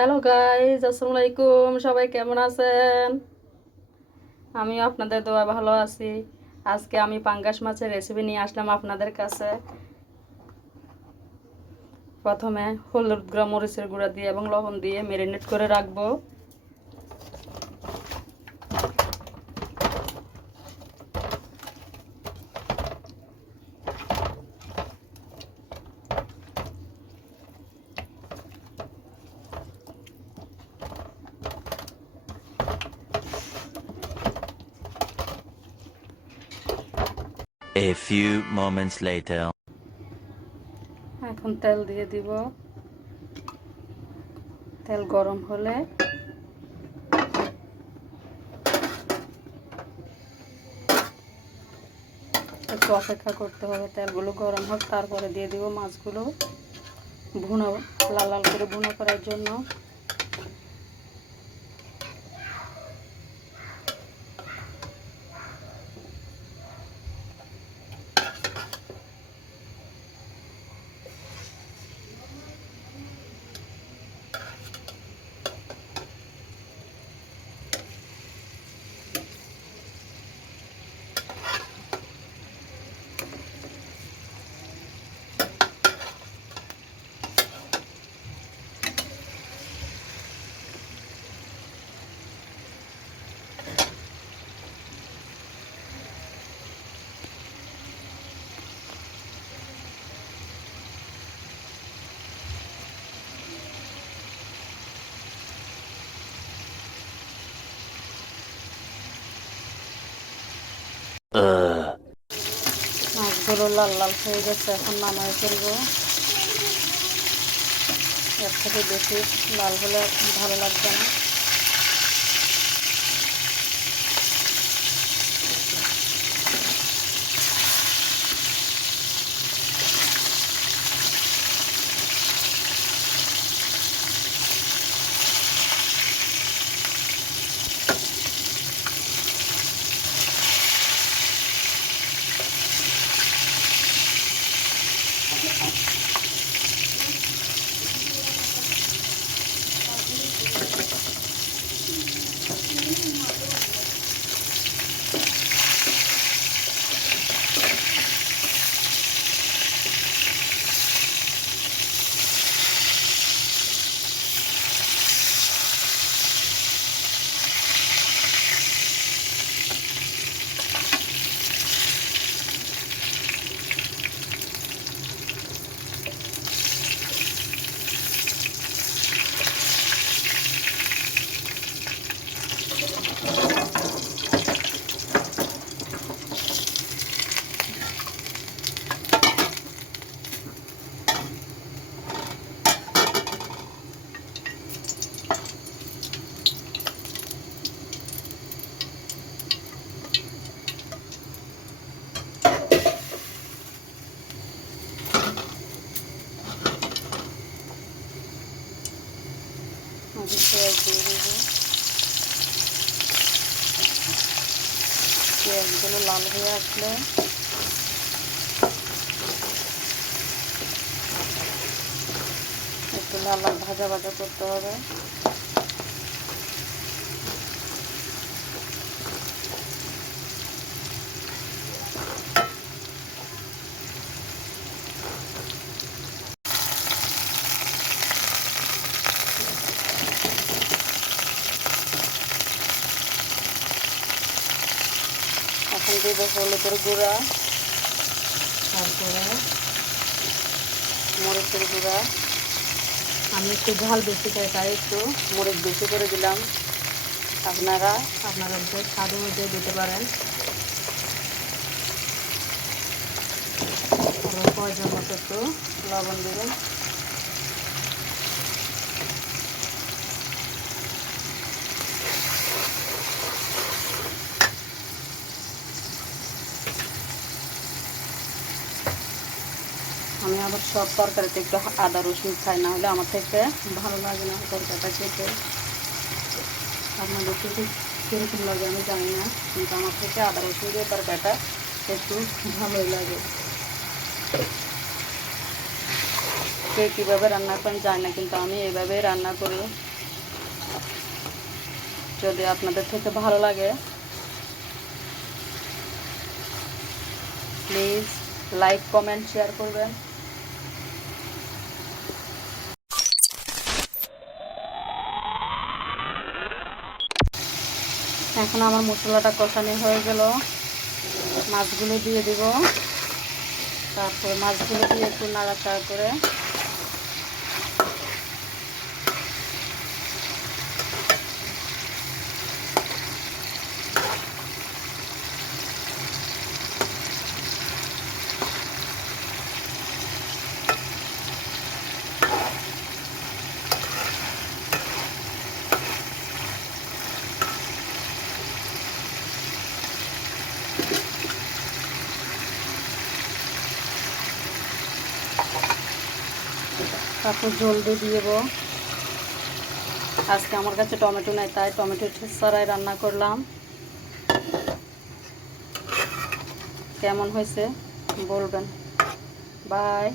Hello guys, আসসালামু আলাইকুম। সবাই কেমন আছেন? আমিও আপনাদের দোয়া ভালো আছি। আজকে আমি পাঙ্গাস মাছের রেসিপি নিয়ে আসলাম আপনাদের কাছে। প্রথমে হলুদ গুঁড়া, মরিচের গুঁড়া দিয়ে এবং লবণ দিয়ে ম্যারিনেট করে রাখবো। A few moments later. এখন তেল দিয়ে দিব। তেল গরম হলে একটু অপেক্ষা করতে হবে, তেলগুলো গরম হোক, তারপরে দিয়ে দিব মাছগুলো ভুনা, লাল লাল করে ভুনা করার জন্য। মাছগুলো লাল লাল হয়ে গেছে, এখন নামায় ফেলবো। এর থেকে বেশি লাল হলে ভালো লাগবে না। পেঁয়াজ দিয়ে দেবো। পেঁয়াজগুলো লাল হয়ে আসলে একটু লাল লাল ভাজা ভাজা করতে হবে। এখন দেবো হলুদের গুঁড়া, তারপরে মরিচের গুঁড়া। আমি একটু ঝাল বেশি খাই, তাই একটু মরিচ বেশি করে দিলাম। আপনারা স্বাদ অনুযায়ী দিতে পারেন। প্রয়োজন মতো একটু লবণ দেবেন। আমি আবার সব তরকারিতে একটু আদা রসুন খাই, না হলে আমার থেকে ভালো লাগে না তরকারিটা খেতে। আপনাদের থেকে কীরকম লাগে আমি জানি না, কিন্তু আমার থেকে আদা রসুন দিয়ে তরকারিটা একটু ভালোই লাগে। কে কীভাবে রান্না করেন জানি না, কিন্তু আমি এইভাবেই রান্না করি। যদি আপনাদের থেকে ভালো লাগে প্লিজ লাইক কমেন্ট শেয়ার করবেন। এখন আমার মশলাটা কষানো হয়ে গেল, মাছগুলো দিয়ে দিব। তারপর মাছগুলো দিয়ে একটু নাড়াচাড়া করে তারপর ঝোল দিয়ে দেবো। আজকে আমার কাছে টমেটো নাই, তাই টমেটো ছাড়াই রান্না করলাম। কেমন হয়েছে বলবেন। বাই।